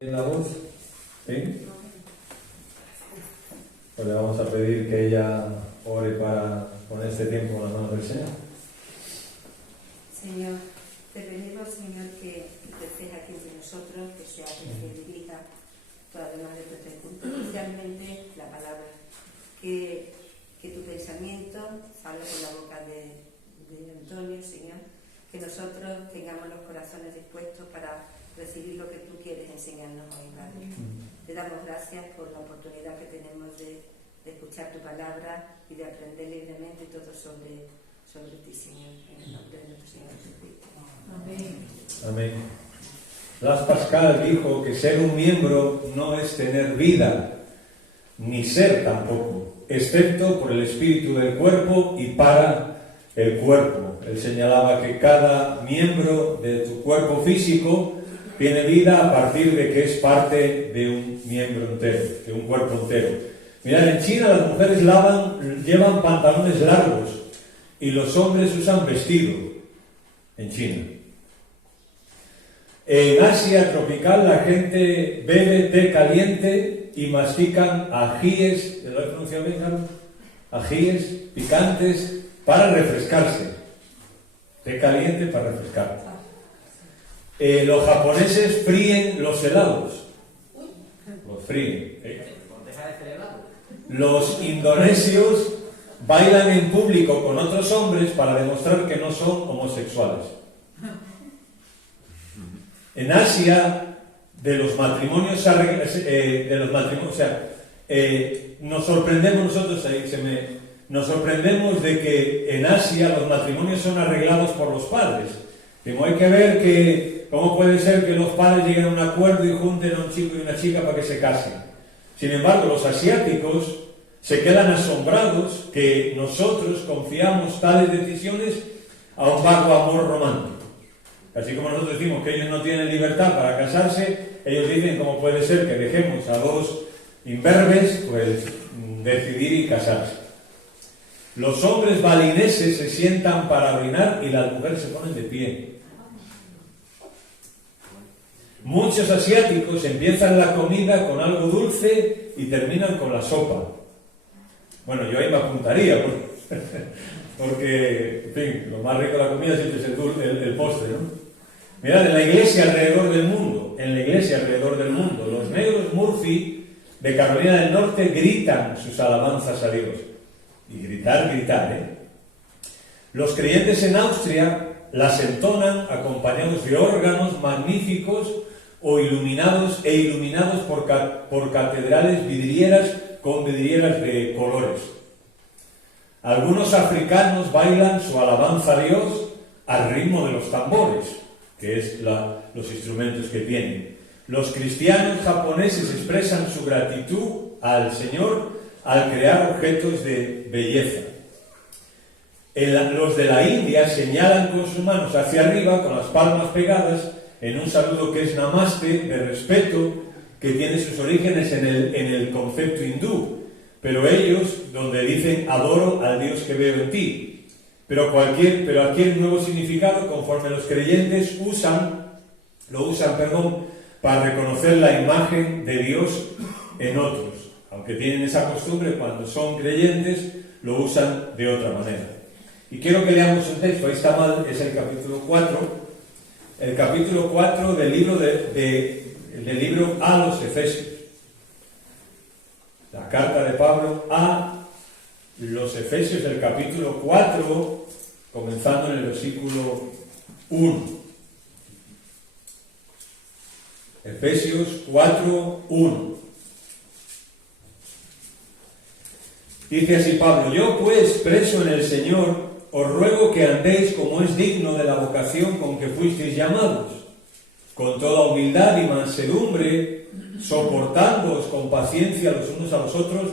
La voz, ¿sí? Pues le vamos a pedir que ella ore para poner este tiempo en las manos del Señor. Señor, te pedimos, Señor, que estés aquí entre nosotros, que sea que dirija todas las demás de nuestro culto, especialmente la palabra, que tu pensamiento salga por la boca de Antonio, Señor, que nosotros tengamos los corazones dispuestos para recibir lo que tú quieres enseñarnos hoy, Padre. Te damos gracias por la oportunidad que tenemos de escuchar tu palabra y de aprender libremente todo sobre ti, Señor, en el nombre de nuestro Señor Jesucristo. Amén. Amén. Blas Pascal dijo que ser un miembro no es tener vida, ni ser tampoco, excepto por el espíritu del cuerpo y para el cuerpo. Él señalaba que cada miembro de tu cuerpo físico tiene vida a partir de que es parte de un miembro entero, de un cuerpo entero. Mirad, en China las mujeres llevan pantalones largos y los hombres usan vestido, en China. En Asia tropical la gente bebe té caliente y mastican ajíes, ¿lo he pronunciado bien, Carlos? Ajíes picantes para refrescarse. Té caliente para refrescarse. Los japoneses fríen los helados. Los fríen. Los indonesios bailan en público con otros hombres para demostrar que no son homosexuales. En Asia, nos sorprendemos nosotros, nos sorprendemos de que en Asia los matrimonios son arreglados por los padres. Como hay que ver cómo puede ser que los padres lleguen a un acuerdo y junten a un chico y una chica para que se casen. Sin embargo, los asiáticos se quedan asombrados que nosotros confiamos tales decisiones a un vago amor romántico. Así como nosotros decimos que ellos no tienen libertad para casarse, ellos dicen cómo puede ser que dejemos a dos imberbes pues decidir y casarse. Los hombres balineses se sientan para orinar y las mujeres se ponen de pie. Muchos asiáticos empiezan la comida con algo dulce y terminan con la sopa. Bueno, yo ahí me apuntaría, porque en fin, lo más rico de la comida siempre es el postre, ¿no? Mirad, en la iglesia alrededor del mundo, los negros Murphy de Carolina del Norte gritan sus alabanzas a Dios. Y gritar, ¿eh? Los creyentes en Austria las entonan acompañados de órganos magníficos o iluminados por catedrales vidrieras con vidrieras de colores. Algunos africanos bailan su alabanza a Dios al ritmo de los tambores, que es los instrumentos que tienen. Los cristianos japoneses expresan su gratitud al Señor al crear objetos de belleza. Los de la India señalan con sus manos hacia arriba, con las palmas pegadas, en un saludo que es namaste, de respeto, que tiene sus orígenes en el concepto hindú. Pero ellos, donde dicen adoro al Dios que veo en ti. Pero adquiere un nuevo significado conforme los creyentes lo usan, para reconocer la imagen de Dios en otros. Aunque tienen esa costumbre, cuando son creyentes, lo usan de otra manera. Y quiero que leamos un texto, ahí está mal, es el capítulo 4 del libro a los Efesios. La carta de Pablo a los Efesios del capítulo 4, comenzando en el versículo 1. Efesios 4, 1. Dice así Pablo: yo pues, preso en el Señor, os ruego que andéis como es digno de la vocación con que fuisteis llamados, con toda humildad y mansedumbre, soportándoos con paciencia los unos a los otros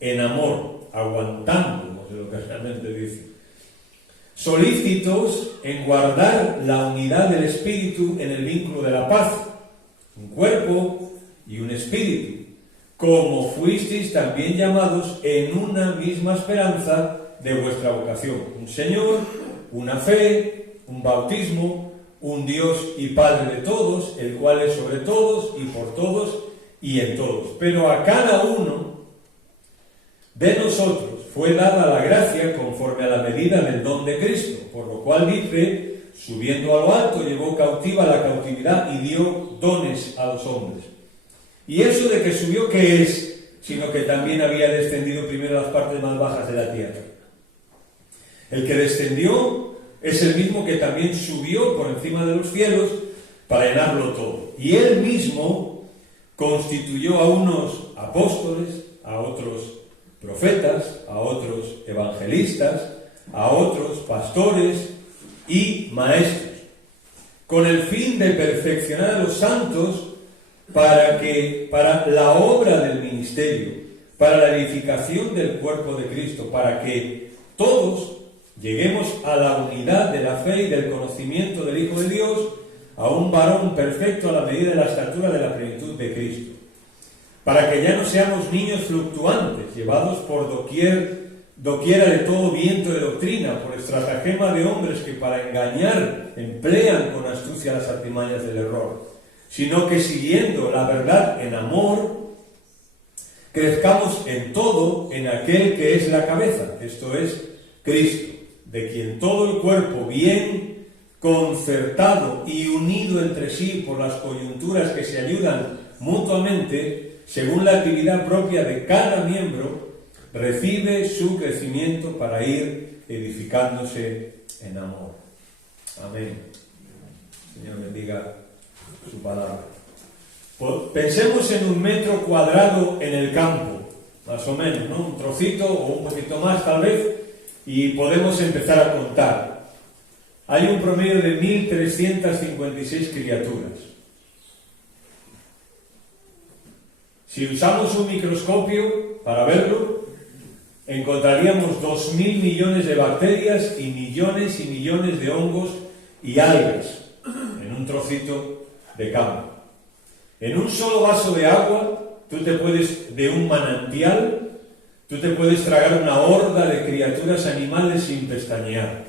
en amor, aguantándonos, de lo que realmente dice. Solícitos en guardar la unidad del Espíritu en el vínculo de la paz, un cuerpo y un espíritu, como fuisteis también llamados en una misma esperanza de vuestra vocación. Un Señor, una fe, un bautismo, un Dios y Padre de todos, el cual es sobre todos y por todos y en todos. Pero a cada uno de nosotros fue dada la gracia conforme a la medida del don de Cristo, por lo cual dice, subiendo a lo alto, llevó cautiva la cautividad y dio dones a los hombres. Y eso de que subió, ¿qué es? Sino que también había descendido primero a las partes más bajas de la tierra. El que descendió es el mismo que también subió por encima de los cielos para llenarlo todo. Y él mismo constituyó a unos apóstoles, a otros profetas, a otros evangelistas, a otros pastores y maestros, con el fin de perfeccionar a los santos para la obra del ministerio, para la edificación del cuerpo de Cristo, para que todos lleguemos a la unidad de la fe y del conocimiento del Hijo de Dios, a un varón perfecto a la medida de la estatura de la plenitud de Cristo, para que ya no seamos niños fluctuantes, llevados por doquiera de todo viento de doctrina, por estratagema de hombres que para engañar emplean con astucia las artimañas del error, sino que siguiendo la verdad en amor, crezcamos en todo en aquel que es la cabeza, esto es, Cristo, de quien todo el cuerpo bien concertado y unido entre sí por las coyunturas que se ayudan mutuamente, según la actividad propia de cada miembro, recibe su crecimiento para ir edificándose en amor. Amén. Señor bendiga su palabra. Pensemos en 1 metro cuadrado en el campo, más o menos, ¿no? Un trocito o un poquito más tal vez, y podemos empezar a contar. Hay un promedio de 1.356 criaturas. Si usamos un microscopio para verlo, encontraríamos 2.000 millones de bacterias y millones de hongos y algas en un trocito de campo. En un solo vaso de agua, de un manantial, tú te puedes tragar una horda de criaturas animales sin pestañear.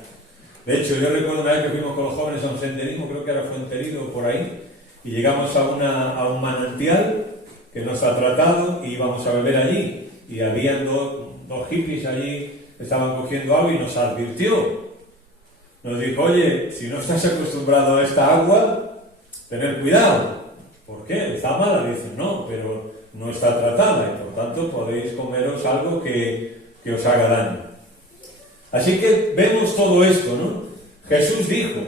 De hecho, yo recuerdo una vez que fuimos con los jóvenes a un senderismo, creo que era Fuenterido o por ahí, y llegamos a un manantial que no está tratado y íbamos a beber allí. Y habían dos hippies allí que estaban cogiendo agua y nos advirtió. Nos dijo, oye, si no estás acostumbrado a esta agua, tened cuidado. ¿Por qué? ¿Está mala? Dicen, no, pero no está tratada y por tanto podéis comeros algo que os haga daño. Así que vemos todo esto, ¿no? Jesús dijo,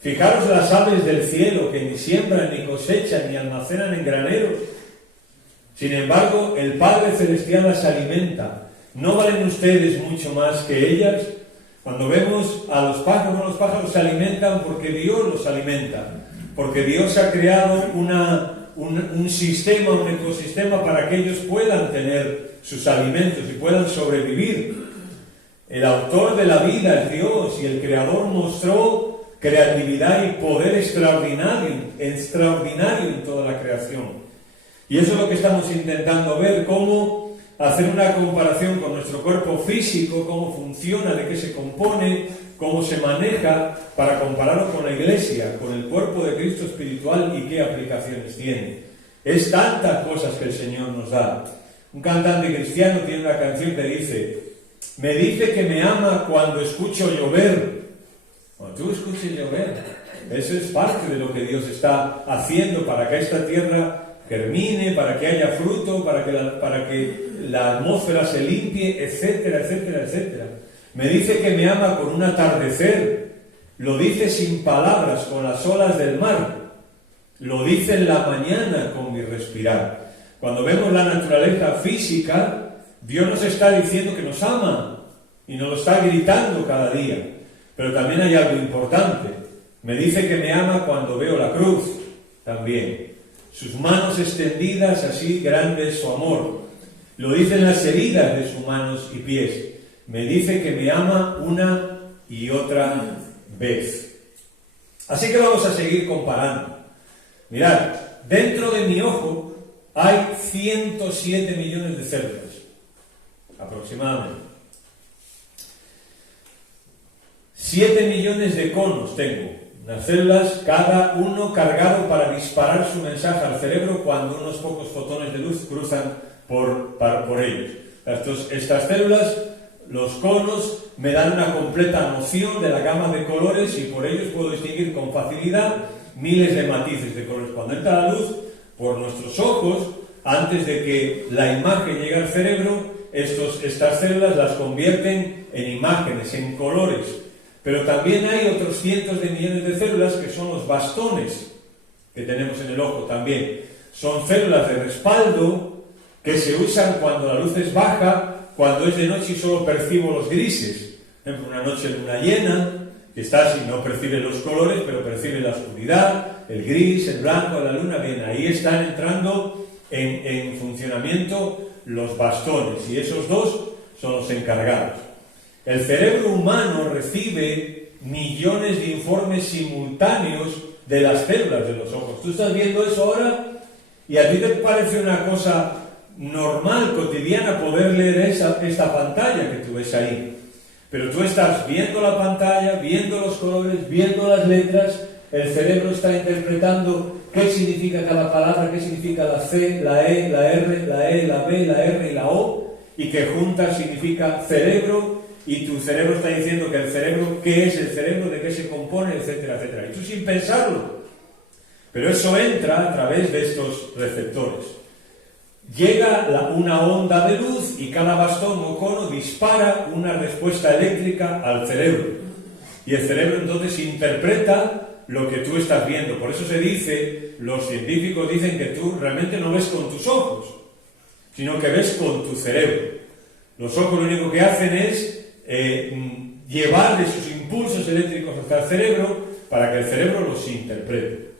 fijaros las aves del cielo que ni siembran, ni cosechan, ni almacenan en graneros. Sin embargo, el Padre Celestial las alimenta. ¿No valen ustedes mucho más que ellas? Cuando vemos a los pájaros se alimentan porque Dios los alimenta, porque Dios ha creado un sistema, un ecosistema para que ellos puedan tener sus alimentos y puedan sobrevivir. El autor de la vida es Dios y el Creador mostró creatividad y poder extraordinario en toda la creación. Y eso es lo que estamos intentando ver, cómo hacer una comparación con nuestro cuerpo físico, cómo funciona, de qué se compone, cómo se maneja, para compararlo con la Iglesia, con el cuerpo de Cristo espiritual y qué aplicaciones tiene. Es tantas cosas que el Señor nos da. Un cantante cristiano tiene una canción que dice, me dice que me ama cuando escucho llover. Cuando tú escuches llover, eso es parte de lo que Dios está haciendo para que esta tierra germine, para que haya fruto, para que la atmósfera se limpie, etcétera, etcétera, etcétera. Me dice que me ama con un atardecer, lo dice sin palabras, con las olas del mar, lo dice en la mañana con mi respirar. Cuando vemos la naturaleza física, Dios nos está diciendo que nos ama y nos lo está gritando cada día. Pero también hay algo importante. Me dice que me ama cuando veo la cruz también. Sus manos extendidas, así grande es su amor. Lo dicen las heridas de sus manos y pies. Me dice que me ama una y otra vez. Así que vamos a seguir comparando. Mirad, dentro de mi ojo hay 107 millones de células, aproximadamente. 7 millones de conos tengo, Unas células, cada uno cargado para disparar su mensaje al cerebro cuando unos pocos fotones de luz cruzan por ellos. Estas células, los conos, me dan una completa noción de la gama de colores y por ellos puedo distinguir con facilidad miles de matices de colores. Cuando entra la luz por nuestros ojos, antes de que la imagen llegue al cerebro, estas células las convierten en imágenes, en colores. Pero también hay otros cientos de millones de células que son los bastones que tenemos en el ojo también. Son células de respaldo que se usan cuando la luz es baja, cuando es de noche y solo percibo los grises. Por ejemplo, una noche de luna llena, que estás y no percibe los colores, pero percibe la oscuridad, el gris, el blanco de la luna. Bien, ahí están entrando en funcionamiento los bastones y esos dos son los encargados. El cerebro humano recibe millones de informes simultáneos de las células de los ojos. Tú estás viendo eso ahora y a ti te parece una cosa normal, cotidiana, poder leer esta pantalla que tú ves ahí. Pero tú estás viendo la pantalla, viendo los colores, viendo las letras, el cerebro está interpretando qué significa cada palabra, qué significa la C, la E, la R, la E, la B, la R y la O, y que juntas significa cerebro, y tu cerebro está diciendo que el cerebro, qué es el cerebro, de qué se compone, etcétera, etcétera. Y tú sin pensarlo. Pero eso entra a través de estos receptores. Llega una onda de luz y cada bastón o cono dispara una respuesta eléctrica al cerebro. Y el cerebro entonces interpreta lo que tú estás viendo. Por eso se dice, los científicos dicen que tú realmente no ves con tus ojos, sino que ves con tu cerebro. Los ojos lo único que hacen es llevarle sus impulsos eléctricos hasta el cerebro para que el cerebro los interprete.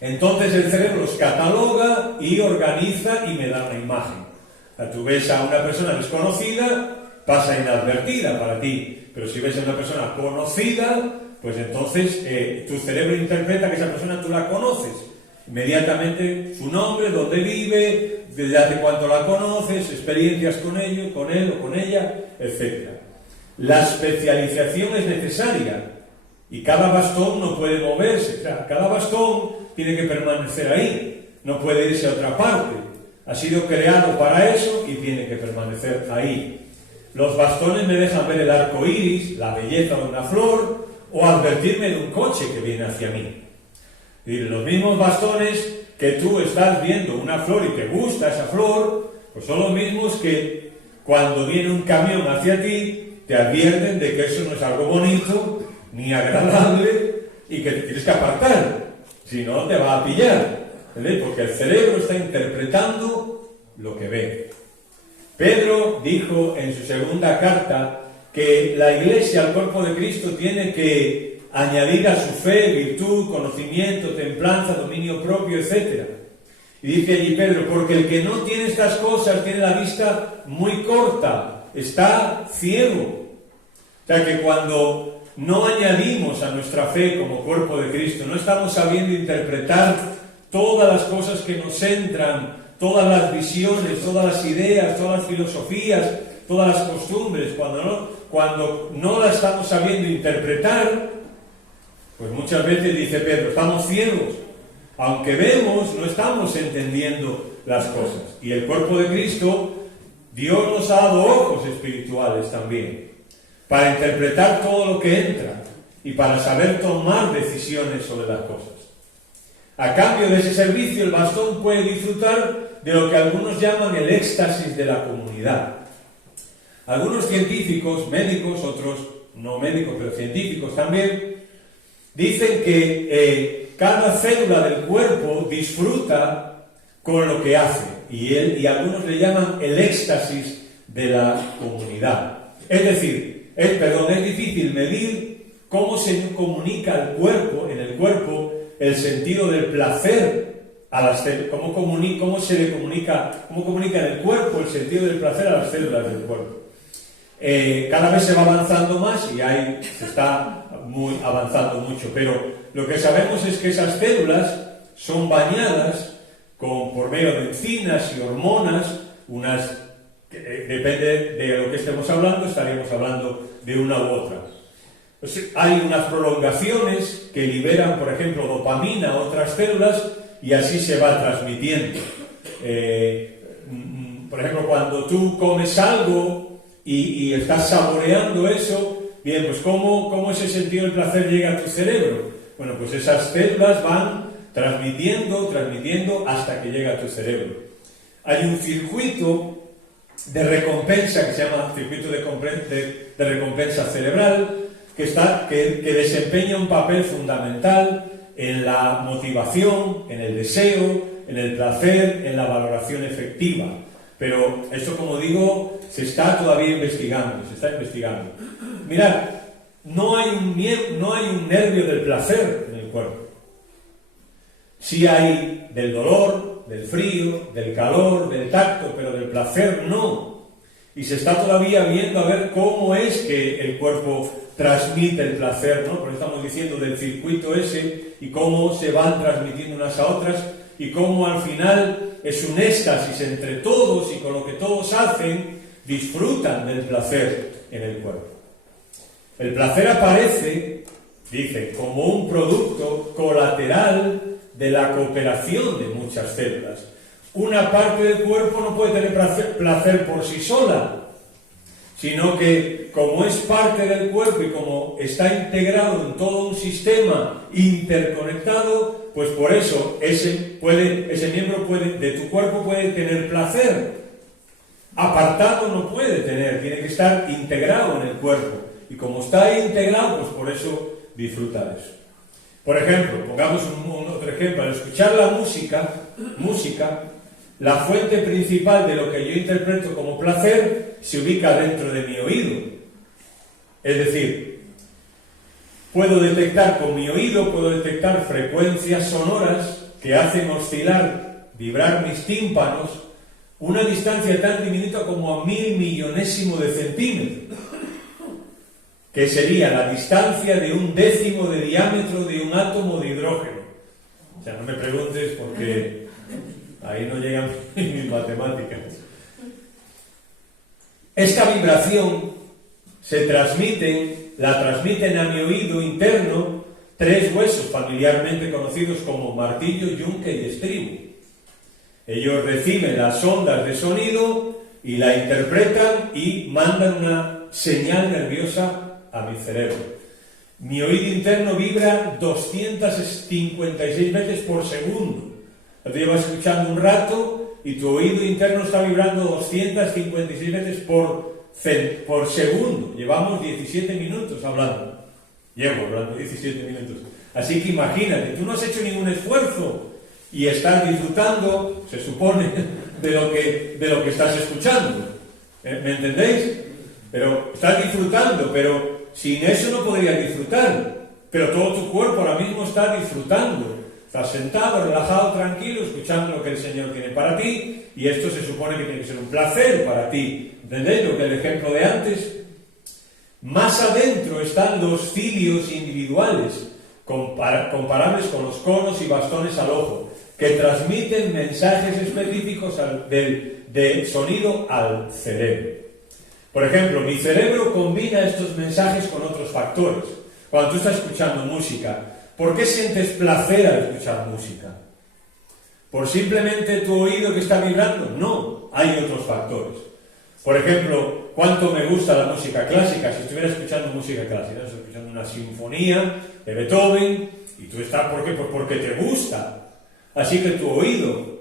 Entonces el cerebro los cataloga y organiza y me da una imagen. O sea, tú ves a una persona desconocida, pasa inadvertida para ti, pero si ves a una persona conocida, pues entonces tu cerebro interpreta que esa persona tú la conoces. Inmediatamente su nombre, dónde vive, desde hace cuánto la conoces, experiencias con él o con ella, etc. La especialización es necesaria y cada bastón no puede moverse. O sea, cada bastón tiene que permanecer ahí, no puede irse a otra parte. Ha sido creado para eso y tiene que permanecer ahí. Los bastones me dejan ver el arco iris, la belleza de una flor o advertirme de un coche que viene hacia mí. Y los mismos bastones que tú estás viendo una flor y te gusta esa flor, pues son los mismos que cuando viene un camión hacia ti te advierten de que eso no es algo bonito ni agradable y que te tienes que apartar, si no te va a pillar, ¿entendés? Porque el cerebro está interpretando lo que ve. Pedro dijo en su segunda carta que la Iglesia, el cuerpo de Cristo, tiene que añadir a su fe virtud, conocimiento, templanza, dominio propio, etc. Y dice allí Pedro, porque el que no tiene estas cosas tiene la vista muy corta, está ciego. O sea que cuando no añadimos a nuestra fe como cuerpo de Cristo, no estamos sabiendo interpretar todas las cosas que nos entran, todas las visiones, todas las ideas, todas las filosofías, todas las costumbres, cuando no las estamos sabiendo interpretar, pues muchas veces dice Pedro, estamos ciegos. Aunque vemos, no estamos entendiendo las cosas. Y el cuerpo de Cristo, Dios nos ha dado ojos espirituales también, para interpretar todo lo que entra y para saber tomar decisiones sobre las cosas. A cambio de ese servicio, el bastón puede disfrutar de lo que algunos llaman el éxtasis de la comunidad. Algunos científicos, médicos, otros no médicos, pero científicos también, dicen que cada célula del cuerpo disfruta con lo que hace y algunos le llaman el éxtasis de la comunidad. Es decir, es difícil medir cómo se comunica en el cuerpo el sentido del placer a las células, cómo comunica en el cuerpo el sentido del placer a las células del cuerpo. Cada vez se va avanzando más y se está avanzando mucho, pero lo que sabemos es que esas células son bañadas por medio de enzimas y hormonas, depende de lo que estemos hablando, estaríamos hablando de una u otra. Hay unas prolongaciones que liberan, por ejemplo, dopamina a otras células y así se va transmitiendo. Por ejemplo, cuando tú comes algo y estás saboreando eso, bien, pues ¿cómo ese sentido del placer llega a tu cerebro? Bueno, pues esas células van transmitiendo hasta que llega a tu cerebro. Hay un circuito de recompensa que se llama circuito de recompensa cerebral que desempeña un papel fundamental en la motivación, en el deseo, en el placer, en la valoración efectiva. Pero esto, como digo, se está todavía investigando, Mirad, no hay un nervio del placer en el cuerpo. Sí hay del dolor, del frío, del calor, del tacto, pero del placer no. Y se está todavía viendo a ver cómo es que el cuerpo transmite el placer, ¿no? Porque estamos diciendo del circuito ese y cómo se van transmitiendo unas a otras y cómo al final es un éxtasis entre todos y con lo que todos hacen, disfrutan del placer en el cuerpo. El placer aparece, dice, como un producto colateral de la cooperación de muchas células. Una parte del cuerpo no puede tener placer por sí sola, sino que como es parte del cuerpo y como está integrado en todo un sistema interconectado, pues por eso ese miembro de tu cuerpo puede tener placer. Apartado no puede tener, tiene que estar integrado en el cuerpo. Y como está integrado, pues por eso disfruta de eso. Por ejemplo, pongamos otro ejemplo, al escuchar la música, la fuente principal de lo que yo interpreto como placer se ubica dentro de mi oído. Es decir, puedo detectar con mi oído, puedo detectar frecuencias sonoras que hacen oscilar, vibrar mis tímpanos una distancia tan diminuta como a 1000 millonésimo de centímetro, que sería la distancia de 1/10 de diámetro de un átomo de hidrógeno. O sea, no me preguntes porque ahí no llegan mis matemáticas. Esta vibración la transmiten a mi oído interno 3 huesos familiarmente conocidos como martillo, yunque y estribo. Ellos reciben las ondas de sonido y la interpretan y mandan una señal nerviosa a mi cerebro. Mi oído interno vibra 256 veces por segundo. Tú llevas escuchando un rato y tu oído interno está vibrando 256 veces por segundo. Llevamos 17 minutos hablando. Llevo hablando 17 minutos. Así que imagínate, tú no has hecho ningún esfuerzo y estás disfrutando, se supone, de lo que estás escuchando. ¿Me entendéis? Pero estás disfrutando, pero sin eso no podrías disfrutar. Pero todo tu cuerpo ahora mismo está disfrutando. Estás sentado, relajado, tranquilo, escuchando lo que el Señor tiene para ti, y esto se supone que tiene que ser un placer para ti. ¿Entendéis lo que el ejemplo de antes? Más adentro están los cilios individuales, comparables con los conos y bastones al ojo, que transmiten mensajes específicos de sonido al cerebro. Por ejemplo, mi cerebro combina estos mensajes con otros factores. Cuando tú estás escuchando música, ¿por qué sientes placer al escuchar música? ¿Por simplemente tu oído que está vibrando? No, hay otros factores. Por ejemplo, ¿cuánto me gusta la música clásica? Si estuviera escuchando música clásica, estás escuchando una sinfonía de Beethoven, y tú estás, ¿por qué? Pues porque te gusta. Así que tu oído,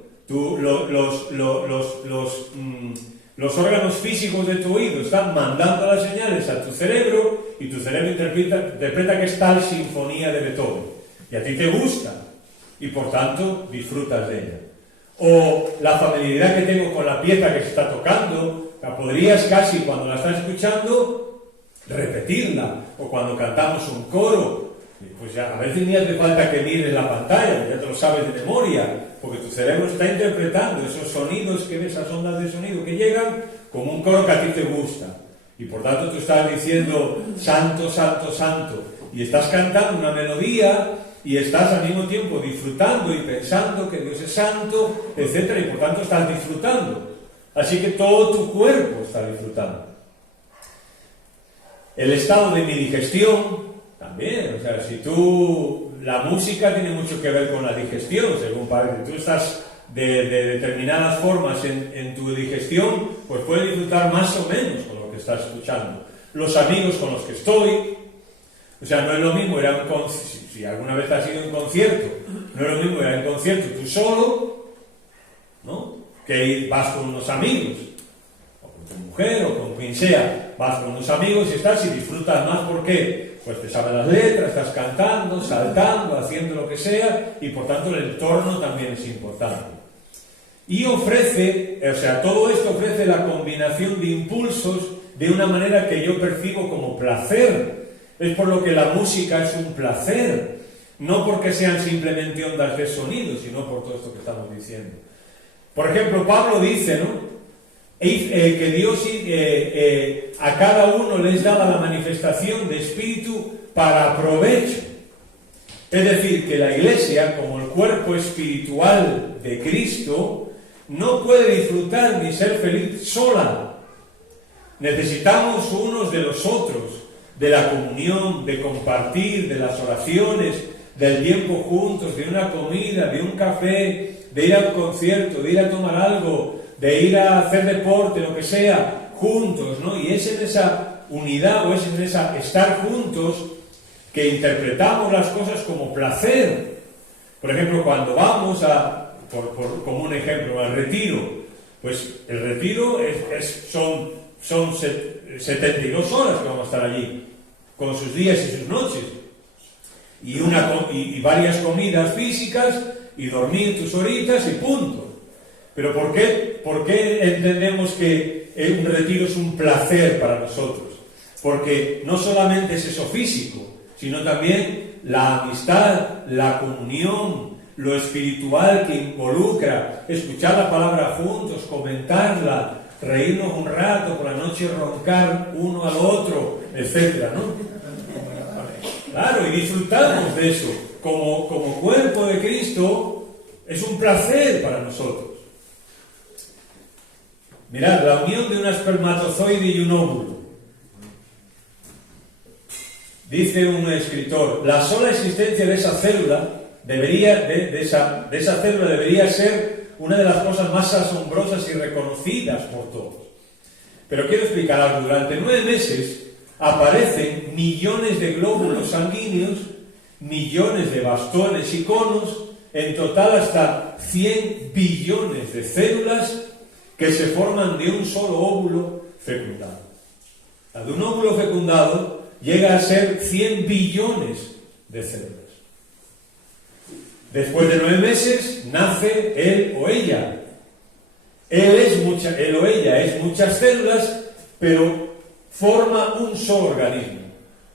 los órganos físicos de tu oído están mandando las señales a tu cerebro y tu cerebro interpreta que es tal sinfonía de Beethoven. Y a ti te gusta y por tanto disfrutas de ella. O la familiaridad que tengo con la pieza que se está tocando, la podrías casi cuando la estás escuchando repetirla. O cuando cantamos un coro, pues ya a veces ni hace falta que mires la pantalla, ya te lo sabes de memoria, porque tu cerebro está interpretando esos sonidos que ves, esas ondas de sonido que llegan, como un coro que a ti te gusta. Y por tanto tú estás diciendo santo, santo, santo, y estás cantando una melodía y estás al mismo tiempo disfrutando y pensando que Dios es santo, etc. Y por tanto estás disfrutando. Así que todo tu cuerpo está disfrutando. El estado de mi digestión también, o sea, si tú, la música tiene mucho que ver con la digestión, según parece. Tú estás de determinadas formas en tu digestión, pues puedes disfrutar más o menos con lo que estás escuchando. Los amigos con los que estoy, o sea, no es lo mismo ir a un concierto, si alguna vez has ido a un concierto, no es lo mismo ir a un concierto tú solo, ¿no?, que vas con unos amigos, o con tu mujer, o con quien sea, vas con unos amigos y estás y disfrutas más. ¿Por qué? Pues te sabes las letras, estás cantando, saltando, haciendo lo que sea, y por tanto el entorno también es importante. Y ofrece, o sea, todo esto ofrece la combinación de impulsos de una manera que yo percibo como placer. Es por lo que la música es un placer, no porque sean simplemente ondas de sonido, sino por todo esto que estamos diciendo. Por ejemplo, Pablo dice, ¿no?, que Dios a cada uno les daba la manifestación de espíritu para provecho. Es decir, que la Iglesia, como el cuerpo espiritual de Cristo, no puede disfrutar ni ser feliz sola. Necesitamos unos de los otros, de la comunión, de compartir, de las oraciones, del tiempo juntos, de una comida, de un café, de ir a un concierto, de ir a tomar algo, de ir a hacer deporte, lo que sea, juntos, ¿no? Y es en esa unidad, o es en esa estar juntos, que interpretamos las cosas como placer. Por ejemplo, cuando vamos como un ejemplo, al retiro, pues el retiro son 72 horas que vamos a estar allí, con sus días y sus noches, y varias comidas físicas, y dormir tus horitas y punto. Pero ¿por qué entendemos que un retiro es un placer para nosotros? Porque no solamente es eso físico, sino también la amistad, la comunión, lo espiritual que involucra escuchar la palabra juntos, comentarla, reírnos un rato, por la noche roncar uno al otro, etcétera, ¿no? Claro, y disfrutamos de eso. Como cuerpo de Cristo, es un placer para nosotros. Mirad, la unión de un espermatozoide y un óvulo. Dice un escritor, la sola existencia de esa célula debería ser una de las cosas más asombrosas y reconocidas por todos. Pero quiero explicar algo. Durante 9 meses aparecen millones de glóbulos sanguíneos, millones de bastones y conos, en total hasta 100 billones de células que se forman de un solo óvulo fecundado. De un óvulo fecundado llega a ser 100 billones de células. Después de 9 meses nace él o ella. Él o ella es muchas células, pero forma un solo organismo.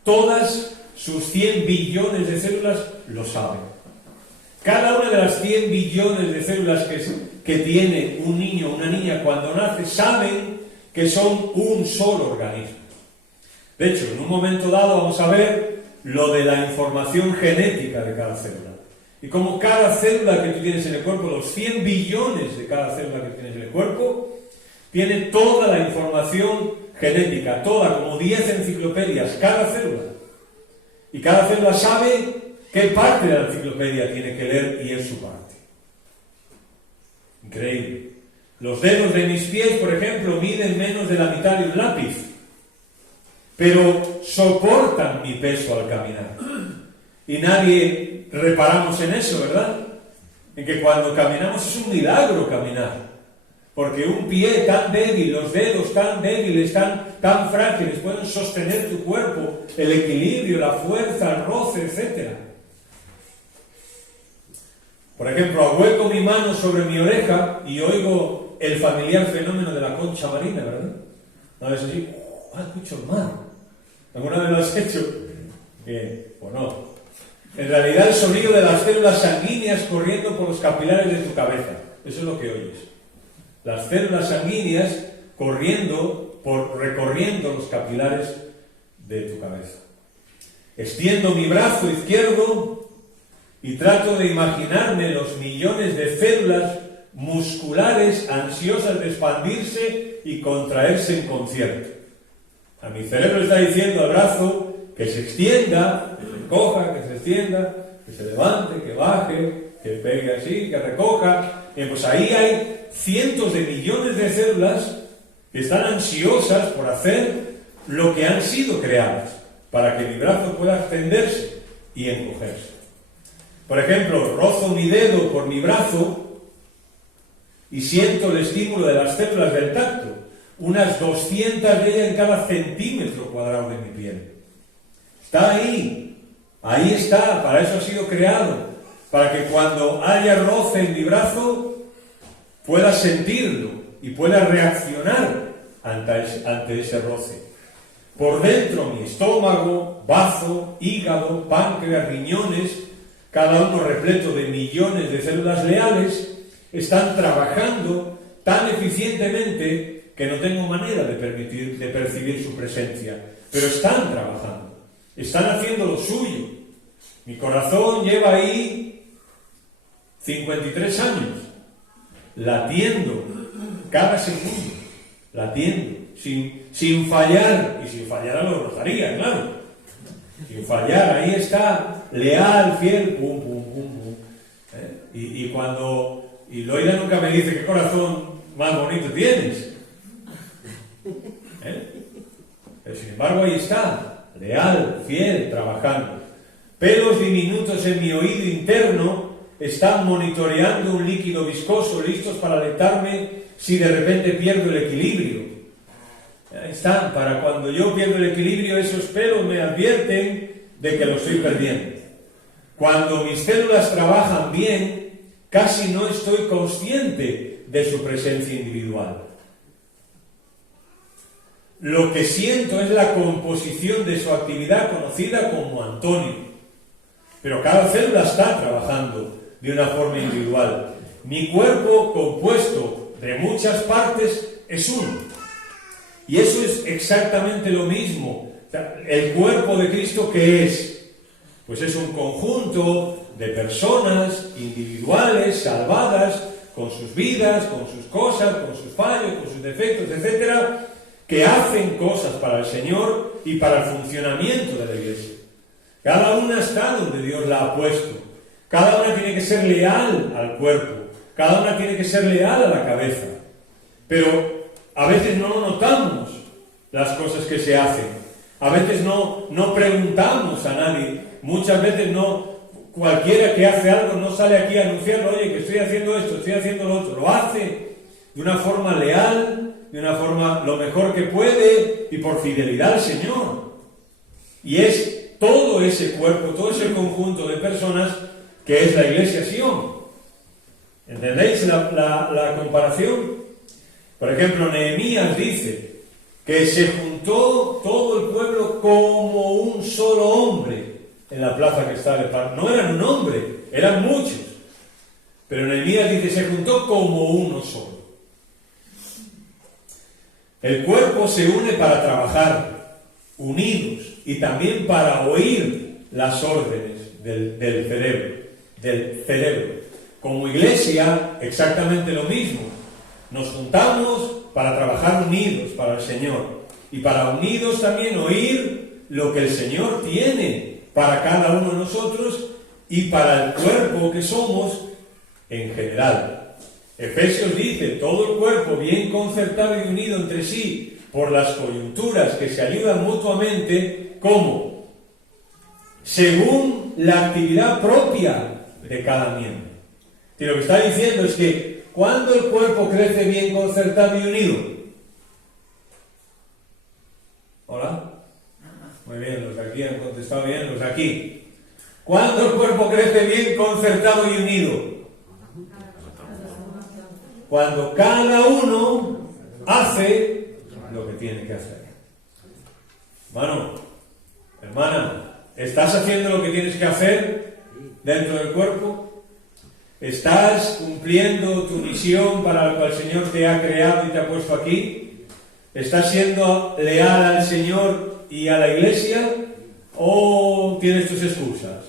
Todas sus 100 billones de células lo saben. Cada una de las 100 billones de células que tiene un niño o una niña cuando nace saben que son un solo organismo. De hecho, en un momento dado vamos a ver lo de la información genética de cada célula. Y como cada célula que tú tienes en el cuerpo, los 100 billones de cada célula que tienes en el cuerpo, tiene toda la información genética, toda, como 10 enciclopedias, cada célula. Y cada célula sabe qué parte de la enciclopedia tiene que leer y es su parte. Increíble. Los dedos de mis pies, por ejemplo, miden menos de la mitad de un lápiz, pero soportan mi peso al caminar. Y nadie reparamos en eso, ¿verdad? En que cuando caminamos es un milagro caminar. Porque un pie tan débil, los dedos tan débiles, tan frágiles, pueden sostener tu cuerpo, el equilibrio, la fuerza, el roce, etc. Por ejemplo, ahueco mi mano sobre mi oreja y oigo el familiar fenómeno de la concha marina, ¿verdad? Una vez así, escucho el mar. ¿Alguna vez lo has hecho? Bien, o no. En realidad el sonido de las células sanguíneas corriendo por los capilares de tu cabeza. Eso es lo que oyes. Las células sanguíneas recorriendo los capilares de tu cabeza. Extiendo mi brazo izquierdo y trato de imaginarme los millones de células musculares ansiosas de expandirse y contraerse en concierto. A mi cerebro está diciendo al brazo que se extienda, recoja, que se extienda, que se levante, que baje, que pegue así, que recoja. Bien, pues ahí hay cientos de millones de células que están ansiosas por hacer lo que han sido creadas, para que mi brazo pueda extenderse y encogerse. Por ejemplo, rozo mi dedo por mi brazo y siento el estímulo de las células del tacto, unas 200 de ellas en cada centímetro cuadrado de mi piel. Está ahí, ahí está, para eso ha sido creado, para que cuando haya roce en mi brazo pueda sentirlo y pueda reaccionar ante ese roce. Por dentro mi estómago, bazo, hígado, páncreas, riñones, cada uno repleto de millones de células leales, están trabajando tan eficientemente que no tengo manera de percibir su presencia, pero están trabajando, están haciendo lo suyo. Mi corazón lleva ahí 53 años, latiendo cada segundo, latiendo, sin fallar, y sin fallar lo rozaría, claro, sin fallar, ahí está, leal, fiel, pum, pum, pum, pum. Y Loida nunca me dice qué corazón más bonito tienes. Pero sin embargo ahí está, leal, fiel, trabajando. Pelos diminutos en mi oído interno están monitoreando un líquido viscoso, listos para alertarme si de repente pierdo el equilibrio. Ahí están, para cuando yo pierdo el equilibrio, esos pelos me advierten de que lo estoy perdiendo. Cuando mis células trabajan bien, casi no estoy consciente de su presencia individual. Lo que siento es la composición de su actividad conocida como Antonio. Pero cada célula está trabajando de una forma individual. Mi cuerpo, compuesto de muchas partes, es uno. Y eso es exactamente lo mismo. El cuerpo de Cristo, ¿qué es? Pues es un conjunto de personas individuales, salvadas, con sus vidas, con sus cosas, con sus fallos, con sus defectos, etcétera, que hacen cosas para el Señor y para el funcionamiento de la Iglesia. Cada una está donde Dios la ha puesto. Cada una tiene que ser leal al cuerpo. Cada una tiene que ser leal a la cabeza. Pero a veces no notamos las cosas que se hacen. A veces no preguntamos a nadie. Muchas veces cualquiera que hace algo no sale aquí a anunciarlo, oye, que estoy haciendo esto, estoy haciendo lo otro. Lo hace de una forma leal, de una forma lo mejor que puede y por fidelidad al Señor. Y es todo ese cuerpo, todo ese conjunto de personas que es la Iglesia Sion. ¿Entendéis la comparación? Por ejemplo, Nehemías dice que se juntó todo el pueblo como un solo hombre en la plaza que está de paz. No eran un hombre, eran muchos. Pero Nehemías dice, se juntó como uno solo. El cuerpo se une para trabajar, unidos, y también para oír las órdenes del cerebro. Como iglesia, exactamente lo mismo. Nos juntamos para trabajar unidos para el Señor y para unidos también oír lo que el Señor tiene para cada uno de nosotros y para el cuerpo que somos en general. Efesios dice, todo el cuerpo bien concertado y unido entre sí por las coyunturas que se ayudan mutuamente, ¿cómo? Según la actividad propia de cada miembro. Y lo que está diciendo es que cuando el cuerpo crece bien concertado y unido. ¿Hola? Muy bien, los de aquí han contestado bien, los de aquí. Cuando el cuerpo crece bien concertado y unido. Cuando cada uno hace lo que tiene que hacer. Hermano, hermana, ¿estás haciendo lo que tienes que hacer dentro del cuerpo? ¿Estás cumpliendo tu misión para la cual el Señor te ha creado y te ha puesto aquí? ¿Estás siendo leal al Señor y a la Iglesia? ¿O tienes tus excusas?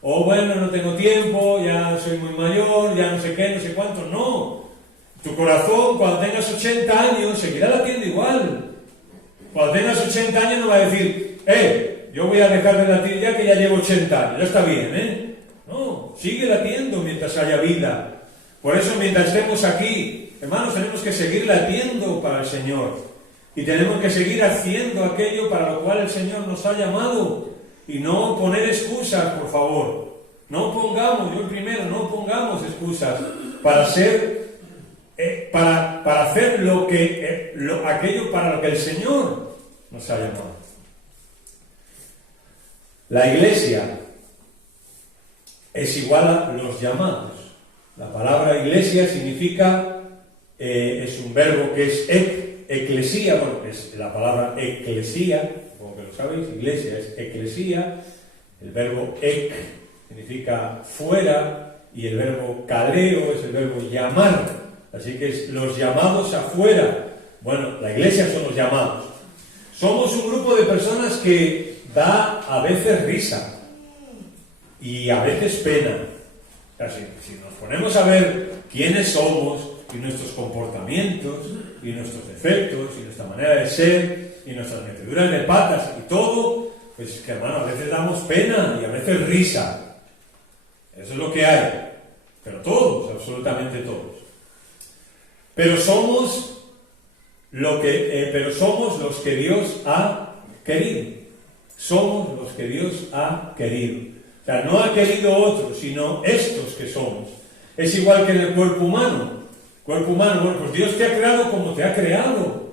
O bueno, no tengo tiempo, ya soy muy mayor, ya no sé qué, no sé cuánto. No. Tu corazón, cuando tengas 80 años, seguirá latiendo igual. Cuando tengas 80 años no va a decir, yo voy a dejar de latir ya que ya llevo 80 años, ya está bien, ¿eh? No, sigue latiendo mientras haya vida. Por eso, mientras estemos aquí, hermanos, tenemos que seguir latiendo para el Señor. Y tenemos que seguir haciendo aquello para lo cual el Señor nos ha llamado. Y no poner excusas, por favor. No pongamos, yo el primero, no pongamos excusas para ser, para hacer aquello para lo que el Señor nos ha llamado. La iglesia es igual a los llamados. La palabra iglesia significa, es un verbo que es eclesía, bueno, es la palabra eclesía, como que lo sabéis, iglesia es eclesía, el verbo ek significa fuera, y el verbo kaleo es el verbo llamar, así que es los llamados afuera. Bueno, la iglesia son los llamados. Somos un grupo de personas que da a veces risa y a veces pena. O sea, si nos ponemos a ver quiénes somos y nuestros comportamientos y nuestros defectos y nuestra manera de ser y nuestras meteduras de patas y todo, pues que hermano, a veces damos pena y a veces risa. Eso es lo que hay. Pero todos, absolutamente todos. Pero somos los que Dios ha querido. Somos los que Dios ha querido. O sea, no ha querido otros, sino estos que somos. Es igual que en el cuerpo humano. Cuerpo humano, bueno, pues Dios te ha creado como te ha creado.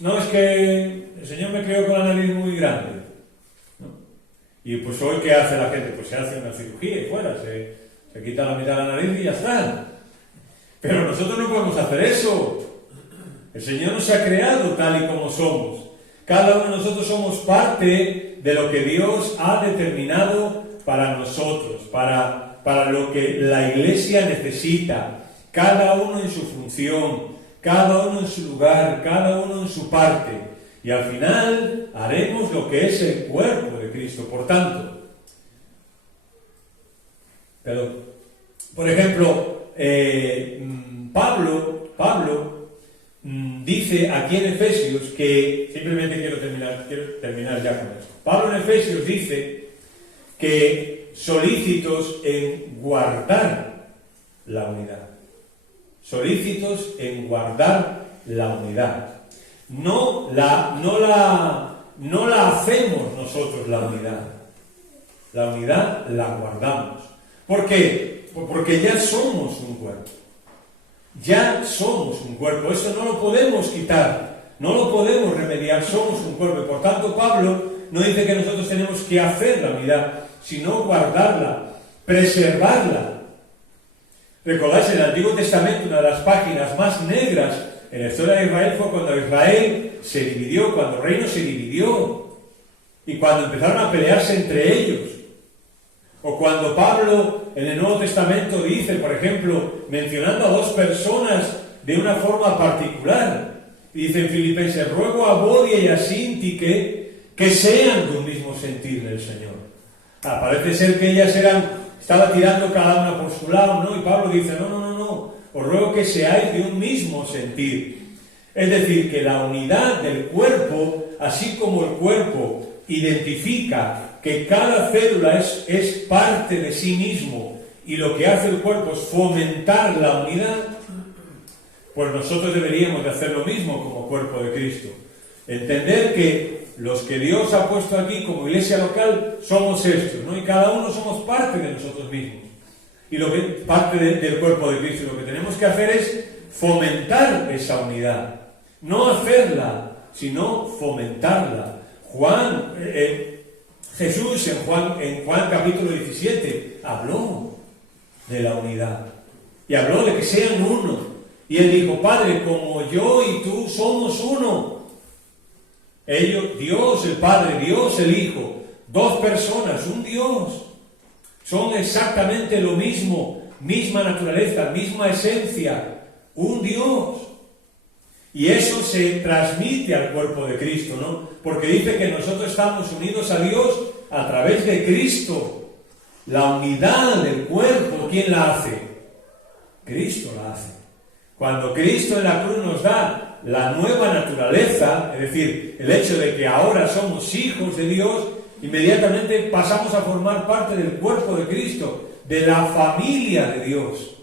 No es que el Señor me creó con la nariz muy grande, ¿no? Y pues hoy, ¿qué hace la gente? Pues se hace una cirugía y fuera, se quita la mitad de la nariz y ya está. Pero nosotros no podemos hacer eso. El Señor nos ha creado tal y como somos. Cada uno de nosotros somos parte de lo que Dios ha determinado para nosotros, para lo que la iglesia necesita. Cada uno en su función, cada uno en su lugar, cada uno en su parte. Y al final haremos lo que es el cuerpo de Cristo. Por tanto, por ejemplo, Pablo dice aquí en Efesios que, simplemente quiero terminar ya con esto. Pablo en Efesios dice que solícitos en guardar la unidad. Solícitos en guardar la unidad. No la hacemos nosotros la unidad. La unidad la guardamos. ¿Por qué? Porque ya somos un cuerpo. Ya somos un cuerpo. Eso no lo podemos quitar. No lo podemos remediar. Somos un cuerpo. Por tanto, Pablo no dice que nosotros tenemos que hacer la unidad, sino guardarla, preservarla. ¿Recordáis en el Antiguo Testamento una de las páginas más negras en la historia de Israel fue cuando Israel se dividió, cuando el reino se dividió y cuando empezaron a pelearse entre ellos? O cuando Pablo en el Nuevo Testamento dice, por ejemplo, mencionando a dos personas de una forma particular, y dice en Filipenses: ruego a Bodia y a Sintique que sean de un mismo sentir del Señor. Parece ser que ellas estaba tirando cada una por su lado, ¿no? Y Pablo dice: no, os ruego que seáis de un mismo sentir. Es decir, que la unidad del cuerpo, así como el cuerpo identifica que cada célula es parte de sí mismo y lo que hace el cuerpo es fomentar la unidad, pues nosotros deberíamos de hacer lo mismo como cuerpo de Cristo. Entender que los que Dios ha puesto aquí como iglesia local somos estos, ¿no? Y cada uno somos parte de nosotros mismos. Y parte del cuerpo de Cristo. Lo que tenemos que hacer es fomentar esa unidad. No hacerla, sino fomentarla. Jesús en Juan capítulo 17 habló de la unidad. Y habló de que sean uno. Y él dijo: Padre, como yo y tú somos uno. Dios el Padre, Dios el Hijo, dos personas, un Dios. Son exactamente lo mismo, misma naturaleza, misma esencia, un Dios. Y eso se transmite al cuerpo de Cristo, ¿no? Porque dice que nosotros estamos unidos a Dios a través de Cristo. La unidad del cuerpo, ¿quién la hace? Cristo la hace. Cuando Cristo en la cruz nos da la nueva naturaleza, es decir, el hecho de que ahora somos hijos de Dios, inmediatamente pasamos a formar parte del cuerpo de Cristo, de la familia de Dios.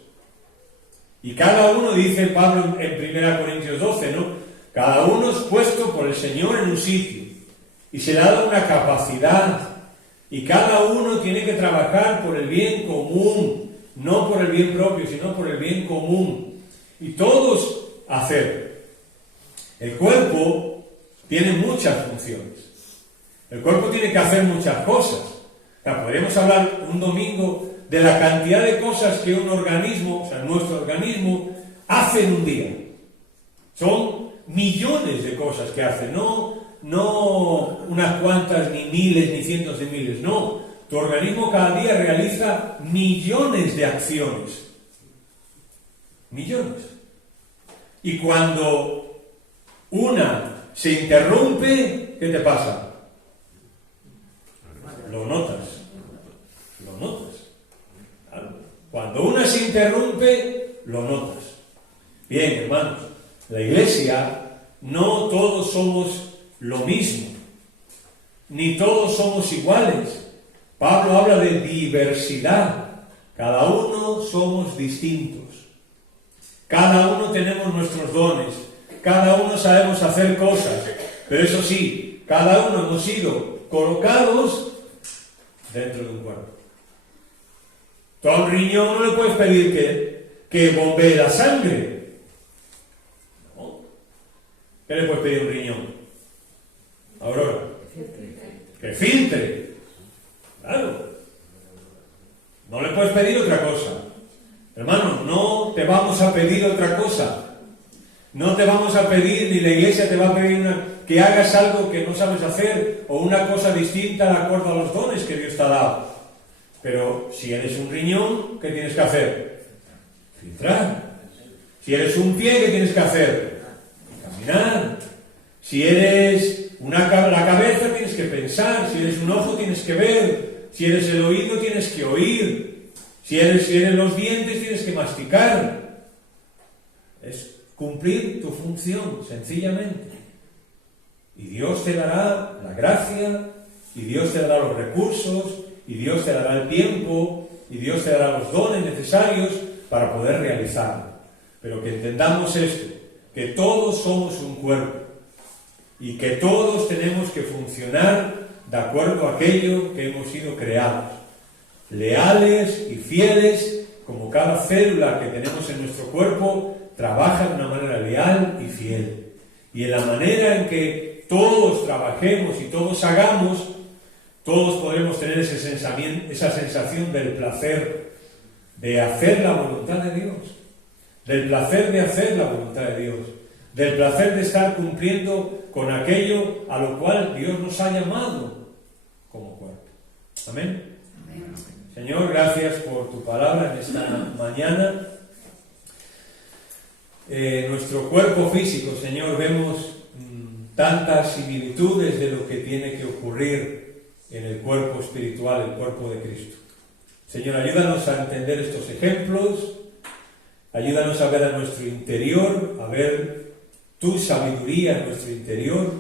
Y cada uno, dice Pablo en 1 Corintios 12, ¿no? Cada uno es puesto por el Señor en un sitio y se le ha dado una capacidad, y cada uno tiene que trabajar por el bien común, no por el bien propio, sino por el bien común, y todos hacer. El cuerpo tiene muchas funciones, el cuerpo tiene que hacer muchas cosas. O sea, podríamos hablar un domingo de la cantidad de cosas que un organismo, o sea, nuestro organismo, hace en un día. Son millones de cosas que hace, no unas cuantas, ni miles, ni cientos de miles, no. Tu organismo cada día realiza millones de acciones. Millones. Y cuando una se interrumpe, ¿qué te pasa? Lo notas. Lo notas. Claro. Cuando una se interrumpe, lo notas. Bien, hermanos, la Iglesia, no todos somos lo mismo, ni todos somos iguales. Pablo habla de diversidad. Cada uno somos distintos. Cada uno tenemos nuestros dones. Cada uno sabemos hacer cosas. Pero eso sí, cada uno hemos sido colocados dentro de un cuerpo. Tú a un riñón no le puedes pedir que bombee la sangre. ¿No? ¿Qué le puedes pedir a un riñón? Aurora, que filtre. Claro. No le puedes pedir otra cosa. Hermano, no te vamos a pedir otra cosa. No te vamos a pedir, ni la Iglesia te va a pedir que hagas algo que no sabes hacer, o una cosa distinta de acuerdo a los dones que Dios te ha dado. Pero si eres un riñón, ¿qué tienes que hacer? Filtrar. Si eres un pie, ¿qué tienes que hacer? Caminar. Si eres la cabeza, tienes que pensar. Si eres un ojo, tienes que ver. Si eres el oído, tienes que oír. Si eres los dientes, tienes que masticar. Es cumplir tu función, sencillamente. Y Dios te dará la gracia, y Dios te dará los recursos, y Dios te dará el tiempo, y Dios te dará los dones necesarios para poder realizarlo. Pero que entendamos esto, que todos somos un cuerpo, y que todos tenemos que funcionar de acuerdo a aquello que hemos sido creados, leales y fieles, como cada célula que tenemos en nuestro cuerpo trabaja de una manera leal y fiel. Y en la manera en que todos trabajemos y todos hagamos, todos podremos tener esa sensación del placer de hacer la voluntad de Dios, del placer de hacer la voluntad de Dios, del placer de estar cumpliendo con aquello a lo cual Dios nos ha llamado como cuerpo. Amén. Amén. Señor, gracias por tu palabra en esta mañana. Nuestro cuerpo físico, Señor, vemos tantas similitudes de lo que tiene que ocurrir en el cuerpo espiritual, el cuerpo de Cristo. Señor, ayúdanos a entender estos ejemplos, ayúdanos a ver a nuestro interior, a ver tu sabiduría en nuestro interior,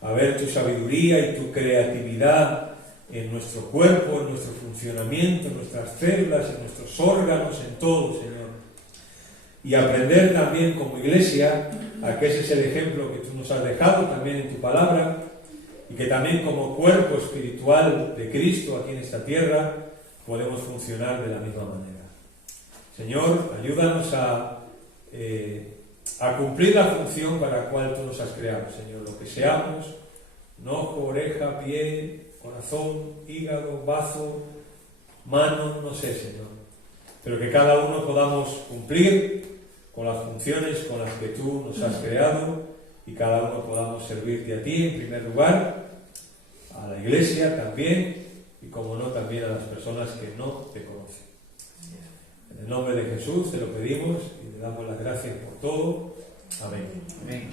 a ver tu sabiduría y tu creatividad en nuestro cuerpo, en nuestro funcionamiento, en nuestras células, en nuestros órganos, en todo, Señor. Y aprender también como Iglesia a que ese es el ejemplo que tú nos has dejado también en tu palabra, y que también como cuerpo espiritual de Cristo aquí en esta tierra podemos funcionar de la misma manera. Señor, ayúdanos a cumplir la función para la cual tú nos has creado, Señor, lo que seamos, un ojo, oreja, pie, corazón, hígado, bazo, mano, no sé, Señor, pero que cada uno podamos cumplir con las funciones con las que tú nos has creado, y cada uno podamos servirte a ti en primer lugar, a la Iglesia también, y como no, también a las personas que no te conocen. En el nombre de Jesús te lo pedimos y te damos las gracias por todo. Amén. Amén.